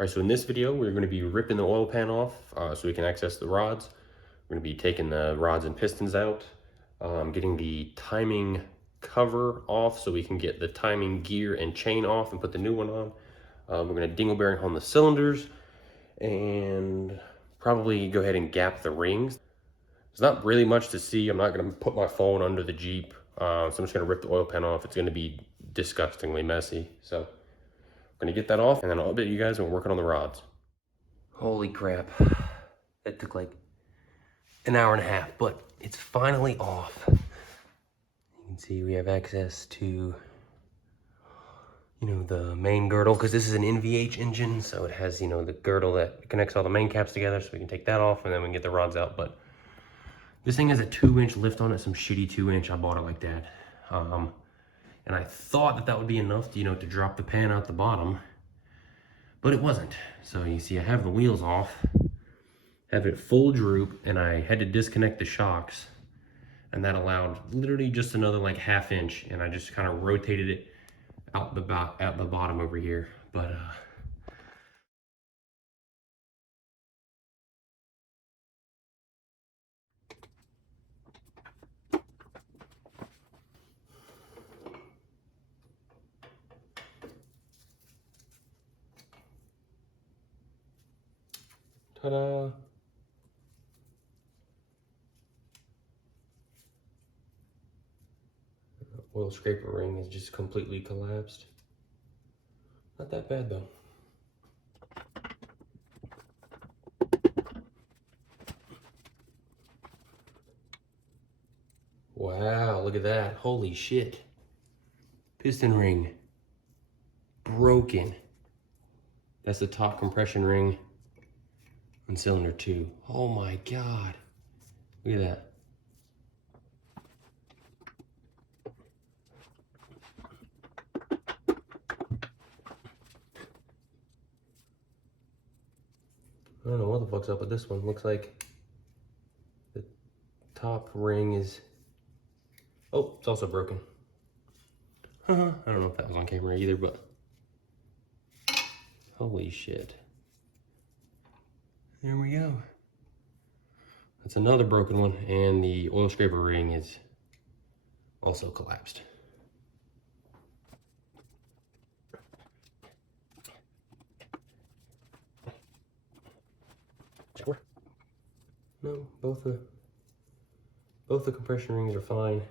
All right, so in this video, we're going to be ripping the oil pan off so we can access the rods. We're going to be taking the rods and pistons out, getting the timing cover off so we can get the timing gear and chain off and put the new one on. We're going to dingleberry on the cylinders and probably go ahead and gap the rings. There's not really much to see. I'm not going to put my phone under the Jeep, so I'm just going to rip the oil pan off. It's going to be disgustingly messy. So I'm going to get that off, and then I'll update you guys when we're working on the rods. Holy crap. It took like an hour and a half, but it's finally off. You can see we have access to, the main girdle, because this is an NVH engine, so it has, the girdle that connects all the main caps together, so we can take that off, and then we can get the rods out. But this thing has a 2-inch lift on it, some shitty 2-inch. I bought it like that. And I thought that would be enough to, to drop the pan out the bottom, but it wasn't. So you see I have the wheels off, have it full droop, and I had to disconnect the shocks, and that allowed literally just another like 1/2 inch, and I just kind of rotated it out the bottom over here. But ta-da! Oil scraper ring is just completely collapsed. Not that bad though. Wow, look at that. Holy shit. Piston ring broken. That's the top compression ring on cylinder 2. Oh my God. Look at that. I don't know what the fuck's up with this one. Looks like the top ring is, oh, it's also broken. I don't know if that was on camera either, but holy shit. There we go. That's another broken one, and the oil scraper ring is also collapsed. No, both the compression rings are fine.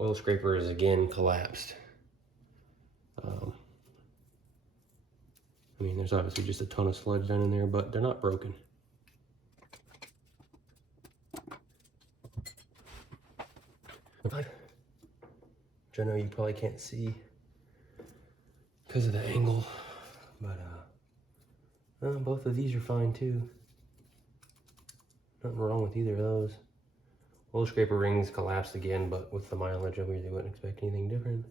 Oil scraper is again collapsed. I mean, there's obviously just a ton of sludge down in there, but they're not broken. Which I know you probably can't see because of the angle, but both of these are fine too. Nothing wrong with either of those. Oil scraper rings collapsed again, but with the mileage, I really wouldn't expect anything different.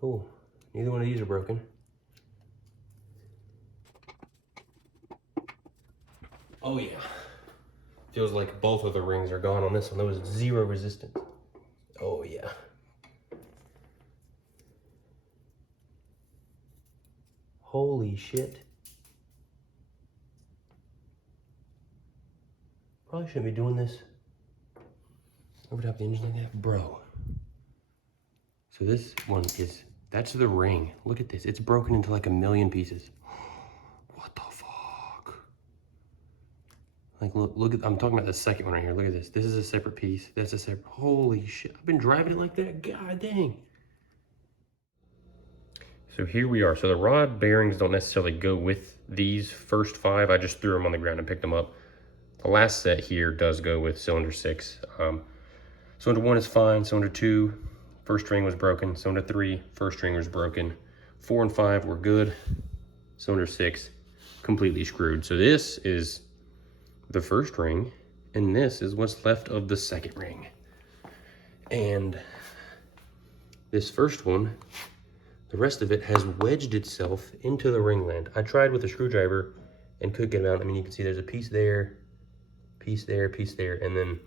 Cool. Neither one of these are broken. Oh yeah. Feels like both of the rings are gone on this one. There was 0 resistance. Oh yeah. Holy shit. Probably shouldn't be doing this over top the engine like that, bro. So this one is, that's the ring. Look at this. It's broken into like 1,000,000 pieces. What the fuck? Like, look at, I'm talking about the second one right here. Look at this. This is a separate piece. That's a separate, holy shit. I've been driving it like that. God dang. So here we are. So the rod bearings don't necessarily go with these first 5. I just threw them on the ground and picked them up. The last set here does go with cylinder 6. Cylinder 1 is fine. Cylinder 2, first ring was broken. Cylinder 3, first ring was broken. 4 and 5 were good. Cylinder 6, completely screwed. So this is the first ring, and this is what's left of the second ring. And this first one, the rest of it has wedged itself into the ringland. I tried with a screwdriver and couldn't get it out. I mean, you can see there's a piece there, piece there, piece there, and then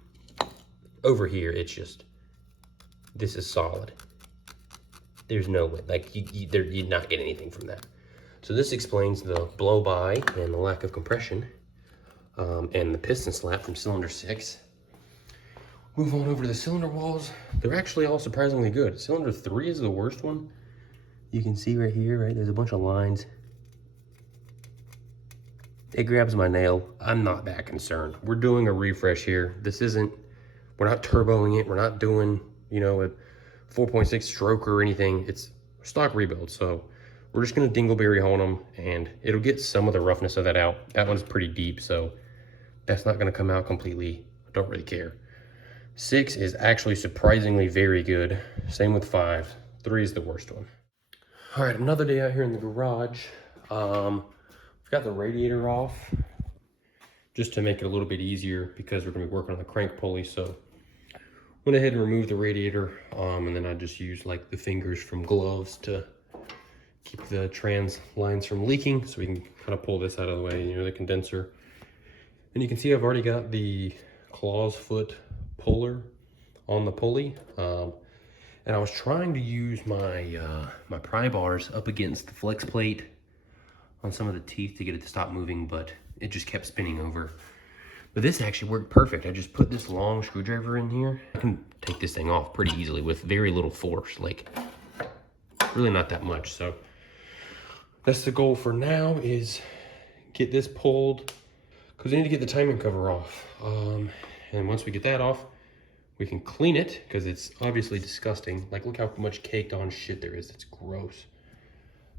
over here, it's just, this is solid. There's no way, like, you're not getting anything from that. So this explains the blow by and the lack of compression, and the piston slap from cylinder 6. Move on over to the cylinder walls. They're actually all surprisingly good. Cylinder 3 is the worst one. You can see right here, right? There's a bunch of lines. It grabs my nail. I'm not that concerned. We're doing a refresh here. We're not turboing it. We're not doing, you know, a 4.6 stroke or anything. It's stock rebuild. So we're just gonna dingleberry hone them and it'll get some of the roughness of that out. That one's pretty deep, so that's not gonna come out completely. I don't really care. 6 is actually surprisingly very good. Same with 5. 3 is the worst one. All right, another day out here in the garage. We've got the radiator off just to make it a little bit easier because we're gonna be working on the crank pulley. So went ahead and removed the radiator, and then I just used like the fingers from gloves to keep the trans lines from leaking, so we can kind of pull this out of the way, you know, the condenser. And you can see I've already got the claws foot puller on the pulley, and I was trying to use my my pry bars up against the flex plate on some of the teeth to get it to stop moving, but it just kept spinning over. But this actually worked perfect. I just put this long screwdriver in here. I can take this thing off pretty easily with very little force, like really not that much. So that's the goal for now, is get this pulled, because we need to get the timing cover off. And once we get that off, we can clean it, because it's obviously disgusting. Like, look how much caked on shit there is. It's gross.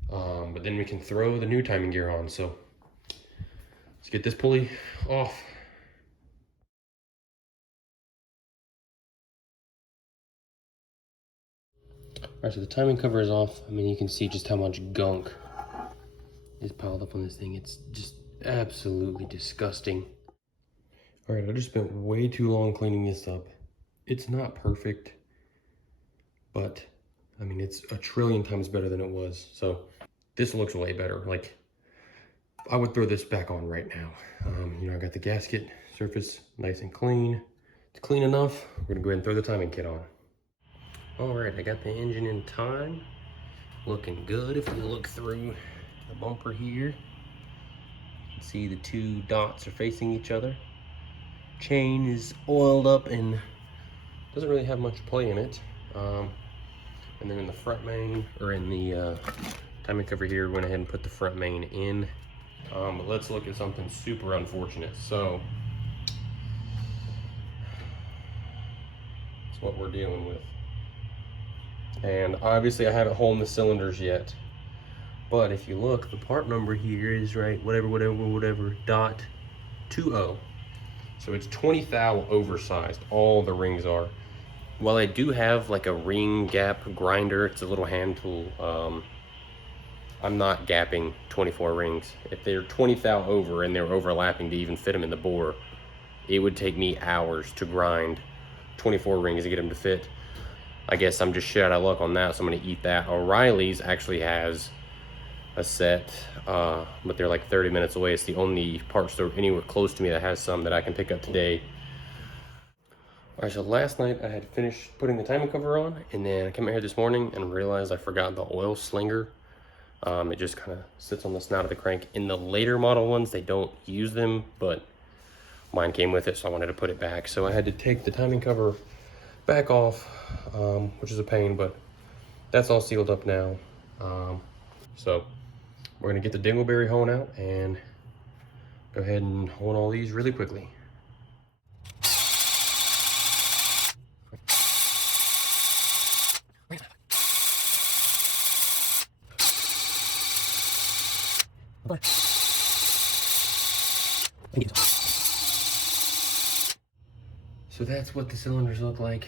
But then we can throw the new timing gear on. So let's get this pulley off. All right, so the timing cover is off. I mean, you can see just how much gunk is piled up on this thing. It's just absolutely disgusting. All right, I just spent way too long cleaning this up. It's not perfect, but I mean, it's a trillion times better than it was. So this looks way better. Like, I would throw this back on right now. You know, I got the gasket surface nice and clean. It's clean enough. We're gonna go ahead and throw the timing kit on. All right, I got the engine in time. Looking good. If you look through the bumper here, you can see the two dots are facing each other. Chain is oiled up and doesn't really have much play in it. And then in the front main, or in the timing cover here, went ahead and put the front main in. But let's look at something super unfortunate. So that's what we're dealing with. And obviously I haven't honed the cylinders yet, but if you look, the part number here is right, whatever, dot 20. So it's 20 thou oversized, all the rings are. While I do have like a ring gap grinder, it's a little hand tool, I'm not gapping 24 rings. If they're 20 thou over and they're overlapping to even fit them in the bore, it would take me hours to grind 24 rings to get them to fit. I guess I'm just shit out of luck on that, so I'm gonna eat that. O'Reilly's actually has a set, but they're like 30 minutes away. It's the only parts store anywhere close to me that has some that I can pick up today. All right, so last night I had finished putting the timing cover on, and then I came out here this morning and realized I forgot the oil slinger. It just kind of sits on the snout of the crank. In the later model ones, they don't use them, but mine came with it, so I wanted to put it back. So I had to take the timing cover back off, which is a pain, but that's all sealed up now. So we're gonna get the dingleberry hone out and go ahead and hone all these really quickly. So that's what the cylinders look like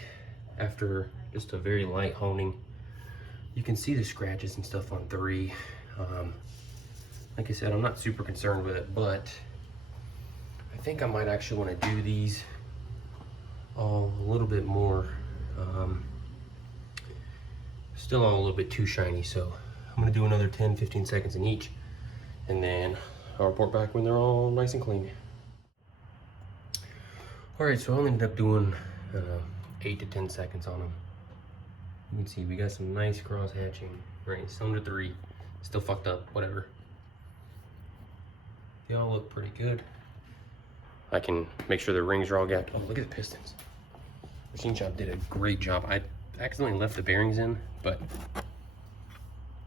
after just a very light honing. You can see the scratches and stuff on 3. Like I said, I'm not super concerned with it, but I think I might actually want to do these all a little bit more. Still all a little bit too shiny, so I'm going to do another 10-15 seconds in each, and then I'll report back when they're all nice and clean. All right, so I'll end up doing 8 to 10 seconds on them. You can see we got some nice cross hatching. Right, cylinder 3, still fucked up, whatever. They all look pretty good. I can make sure the rings are all gapped. Oh, look at the pistons. Machine shop did a great job. I accidentally left the bearings in, but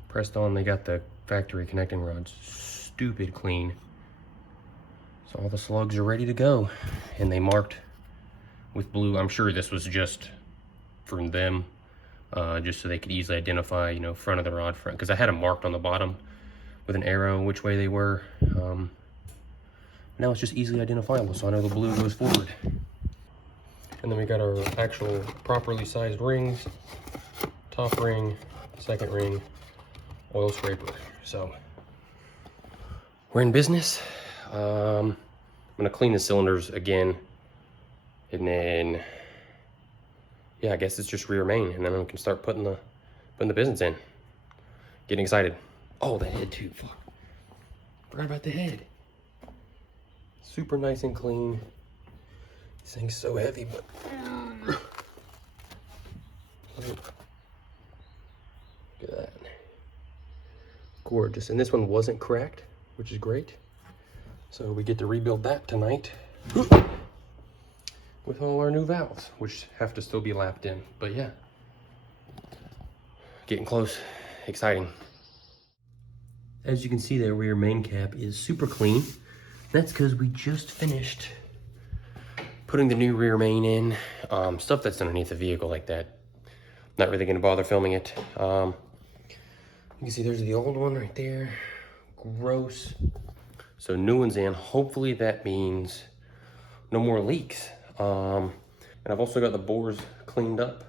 pressed on, they got the factory connecting rods stupid clean. So all the slugs are ready to go. And they marked with blue. I'm sure this was just from them, just so they could easily identify, you know, front of the rod front. Because I had them marked on the bottom with an arrow which way they were. Now it's just easily identifiable, so I know the blue goes forward. And then we got our actual properly sized rings, top ring, second ring, oil scraper. So we're in business. I'm gonna clean the cylinders again, and then yeah, I guess it's just rear main, and then we can start putting the pistons in. Getting excited. Oh, the head too. Fuck. Forgot about the head. Super nice and clean. This thing's so heavy, but look at that. Gorgeous. And this one wasn't cracked, which is great. So we get to rebuild that tonight with all our new valves, which have to still be lapped in. But yeah, getting close. Exciting. As you can see, their rear main cap is super clean. That's because we just finished putting the new rear main in. Stuff that's underneath the vehicle like that, not really gonna bother filming it. You can see there's the old one right there. Gross. So new one's in. Hopefully that means no more leaks. And I've also got the bores cleaned up.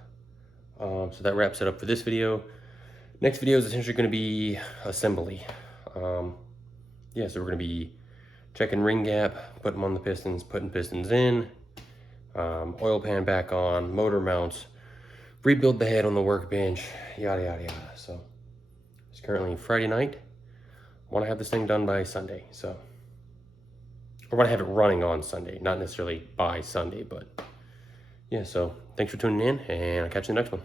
So that wraps it up for this video. Next video is essentially gonna be assembly. Yeah, so we're gonna be checking ring gap, putting them on the pistons, putting pistons in, oil pan back on, motor mounts, rebuild the head on the workbench, yada, yada, yada. So it's currently Friday night. Want to have this thing done by Sunday, so. I want to have it running on Sunday, not necessarily by Sunday, but yeah, so thanks for tuning in, and I'll catch you in the next one.